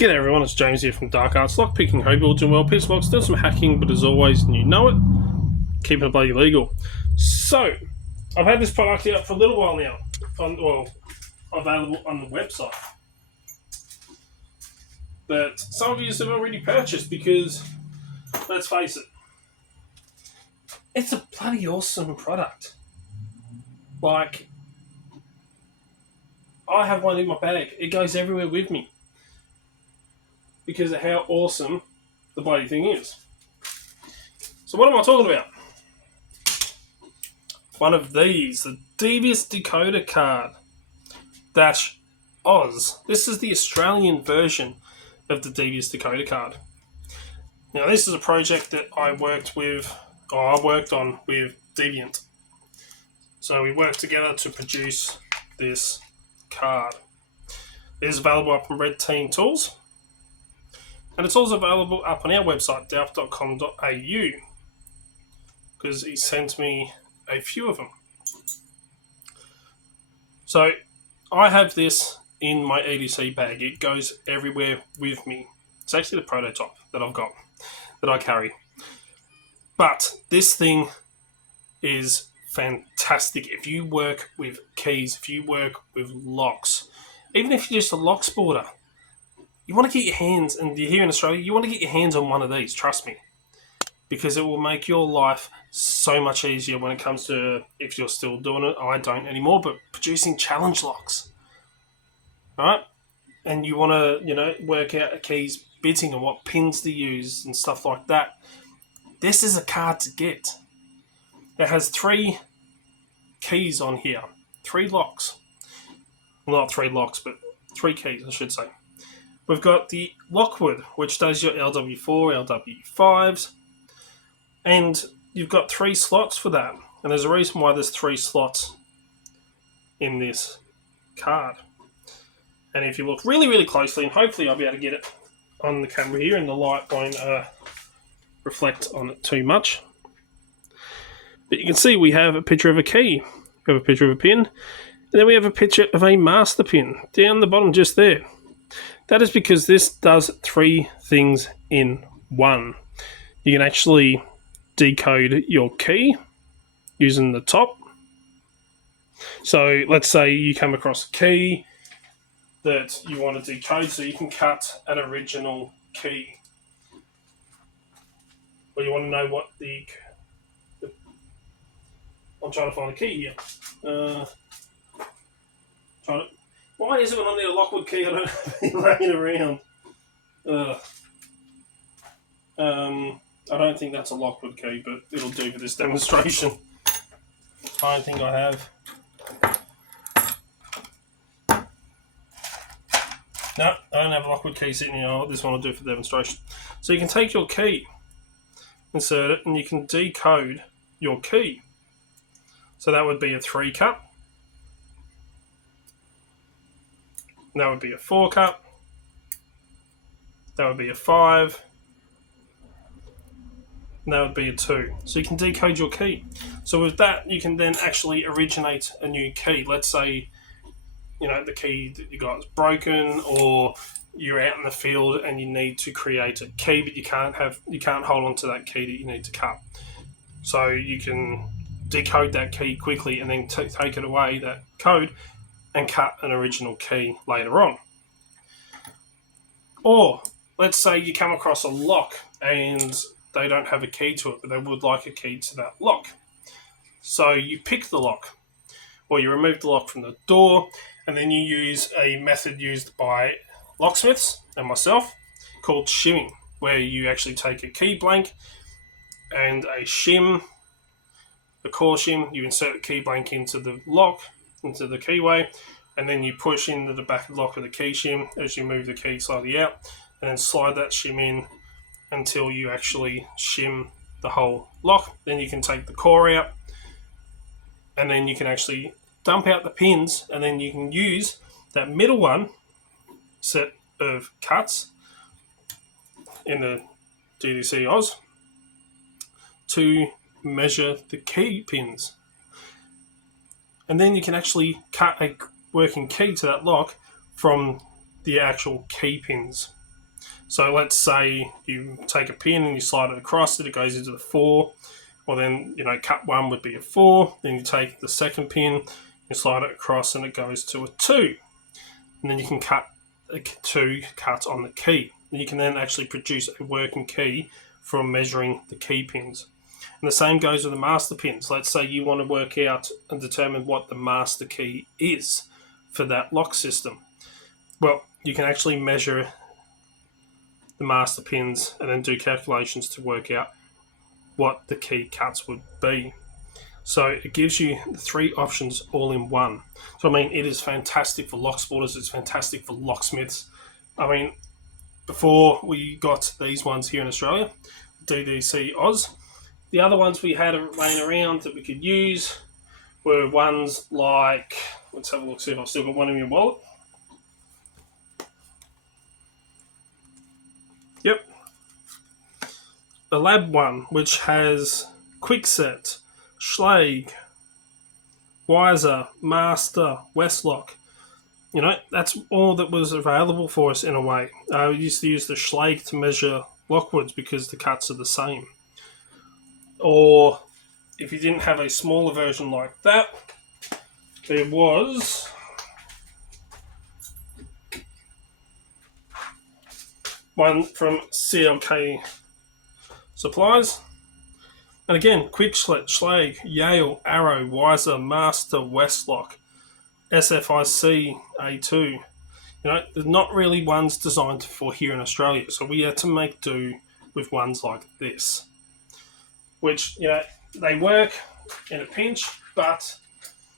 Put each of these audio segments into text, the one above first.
G'day everyone, it's James here from Dark Arts, lockpicking, hobby builds and well, piss locks, doing some hacking, but as always, and you know it, keeping it bloody legal. So, I've had this product out for a little while now, available on the website. But some of you have already purchased because, let's face it, it's a bloody awesome product. Like, I have one in my bag, it goes everywhere with me. Because of how awesome the bloody thing is. So what am I talking about? One of these, the Devious Decoder Card -OZ. This is the Australian version of the Devious Decoder Card. Now this is a project that I worked on with Deviant. So we worked together to produce this card. It is available up on Red Team Tools. And it's also available up on our website, delft.com.au, because he sent me a few of them. So I have this in my EDC bag. It goes everywhere with me. It's actually the prototype that I've got, that I carry. But this thing is fantastic. If you work with keys, if you work with locks, even if you're just a lock sporter, you want to get your hands, and you're here in Australia, you want to get your hands on one of these, trust me. Because it will make your life so much easier when it comes to, if you're still doing it, I don't anymore, but producing challenge locks. Right? And you want to, work out a key's bitting and what pins to use and stuff like that. This is a card to get. It has 3 keys on here. 3 locks. Well, not 3 locks, but 3 keys, I should say. We've got the Lockwood, which does your LW4, LW5s, and you've got 3 slots for that. And there's a reason why there's 3 slots in this card. And if you look really, really closely, and hopefully I'll be able to get it on the camera here, and the light won't reflect on it too much. But you can see we have a picture of a key, we have a picture of a pin, and then we have a picture of a master pin down the bottom just there. That is because this does 3 things in one. You can actually decode your key using the top. So let's say you come across a key that you want to decode, so you can cut an original key. Or you want to know what I'm trying to find a key here. Why isn't it on there, a Lockwood key? I don't have any laying around. I don't think that's a Lockwood key, but it'll do for this demonstration. I don't think I have. No, I don't have a Lockwood key sitting here. This one will do for the demonstration. So you can take your key, insert it, and you can decode your key. So that would be a 3 cut. That would be a 4 cut. That would be a 5. And that would be a 2. So you can decode your key. So with that, you can then actually originate a new key. Let's say, the key that you got is broken, or you're out in the field and you need to create a key, but you can't hold on to that key that you need to cut. So you can decode that key quickly and then take it away, that code, and cut an original key later on. Or let's say you come across a lock and they don't have a key to it, but they would like a key to that lock. So you pick the lock, or you remove the lock from the door, and then you use a method used by locksmiths and myself called shimming, where you actually take a key blank and a shim, the core shim, you insert the key blank into the lock, into the keyway, and then you push into the back of the lock with the key shim as you move the key slightly out, and then slide that shim in until you actually shim the whole lock. Then you can take the core out, and then you can actually dump out the pins, and then you can use that middle set of cuts in the DDC-OZ to measure the key pins. And then you can actually cut a working key to that lock from the actual key pins. So let's say you take a pin and you slide it across it goes into the 4. Or then, cut 1 would be a 4. Then you take the second pin, you slide it across and it goes to a 2. And then you can cut a 2 cut on the key. And you can then actually produce a working key from measuring the key pins. And the same goes with the master pins. Let's say you want to work out and determine what the master key is for that lock system. Well, you can actually measure the master pins and then do calculations to work out what the key cuts would be. So it gives you the 3 options all in one. So I mean, it is fantastic for locksporters, it's fantastic for locksmiths. I mean, before we got these ones here in Australia, DDC-OZ, the other ones we had laying around that we could use were ones like, let's have a look, see if I've still got one in your wallet. Yep. The Lab one, which has Quickset, Schlage, Weiser, Master, Westlock. That's all that was available for us in a way. We used to use the Schlage to measure lockwoods because the cuts are the same. Or if you didn't have a smaller version like that, there was one from CLK Supplies. And again, Quickset, Schlage, Yale, Arrow, Weiser, Master, Westlock, SFIC, A2. They're not really ones designed for here in Australia. So we had to make do with ones like this. Which, they work in a pinch, but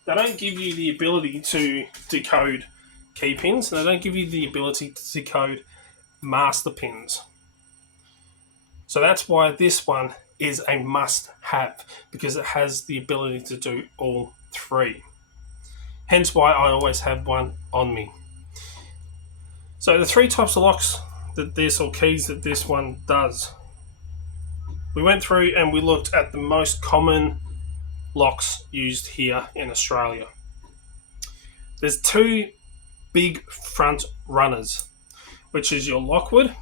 they don't give you the ability to decode key pins. They don't give you the ability to decode master pins. So that's why this one is a must-have, because it has the ability to do all 3. Hence why I always have one on me. So the 3 types of locks that this, or keys that this one does. We went through and we looked at the most common locks used here in Australia. There's 2 big front runners, which is your Lockwood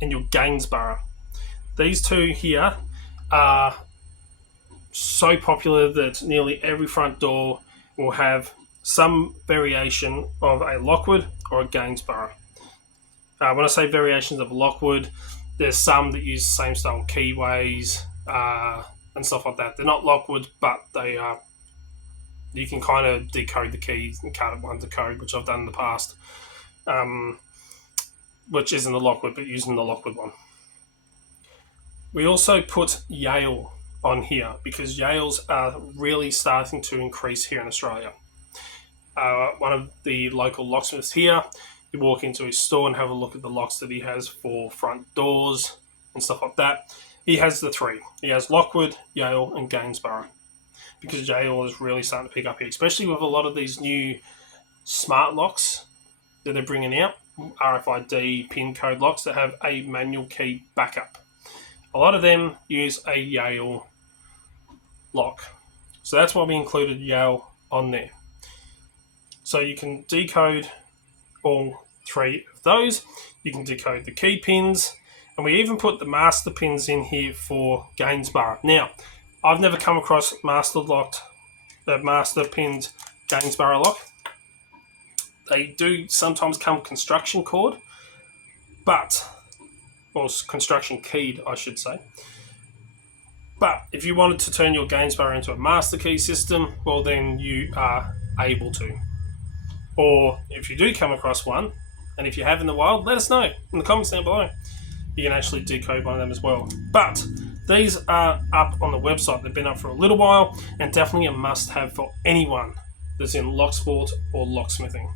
and your Gainsborough. These 2 here are so popular that nearly every front door will have some variation of a Lockwood or a Gainsborough. When I say variations of Lockwood, there's some that use the same style keyways and stuff like that. They're not Lockwood, but they are. You can kind of decode the keys and cut it one to code, which I've done in the past, which isn't the Lockwood, but using the Lockwood one. We also put Yale on here because Yales are really starting to increase here in Australia. One of the local locksmiths here, you walk into his store and have a look at the locks that he has for front doors and stuff like that. He has the 3. He has Lockwood, Yale, and Gainsborough. Because Yale is really starting to pick up here, especially with a lot of these new smart locks that they're bringing out, RFID pin code locks that have a manual key backup. A lot of them use a Yale lock. So that's why we included Yale on there. So you can decode all 3 of those. You can decode the key pins. And we even put the master pins in here for Gainsborough. Now, I've never come across master pinned Gainsborough lock. They do sometimes come construction cord, or construction keyed, I should say. But if you wanted to turn your Gainsborough into a master key system, well then you are able to. Or if you do come across one, and if you have in the wild, let us know in the comments down below. You can actually decode one of them as well. But these are up on the website. They've been up for a little while and definitely a must-have for anyone that's in Locksport or locksmithing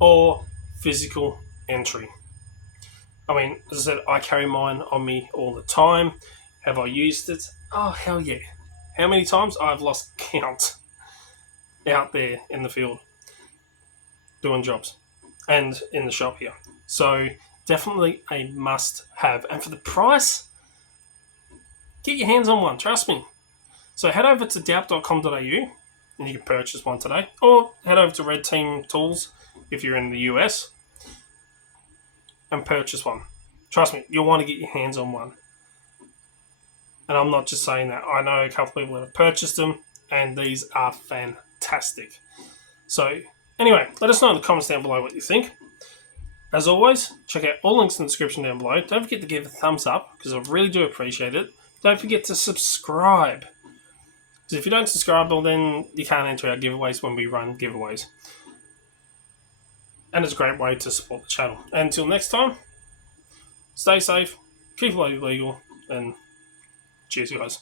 or physical entry. I mean, as I said, I carry mine on me all the time. Have I used it? Oh, hell yeah. How many times? I've lost count out there in the field doing jobs and in the shop here. So definitely a must-have. And for the price, get your hands on one, trust me. So head over to doubt.com.au and you can purchase one today. Or head over to Red Team Tools if you're in the US and purchase one. Trust me, you'll want to get your hands on one. And I'm not just saying that. I know a couple of people that have purchased them, and these are fantastic. So, anyway, let us know in the comments down below what you think. As always, check out all links in the description down below. Don't forget to give a thumbs up, because I really do appreciate it. Don't forget to subscribe. Because if you don't subscribe, well, then you can't enter our giveaways when we run giveaways. And it's a great way to support the channel. And until next time, stay safe, keep it legal, and cheers, guys.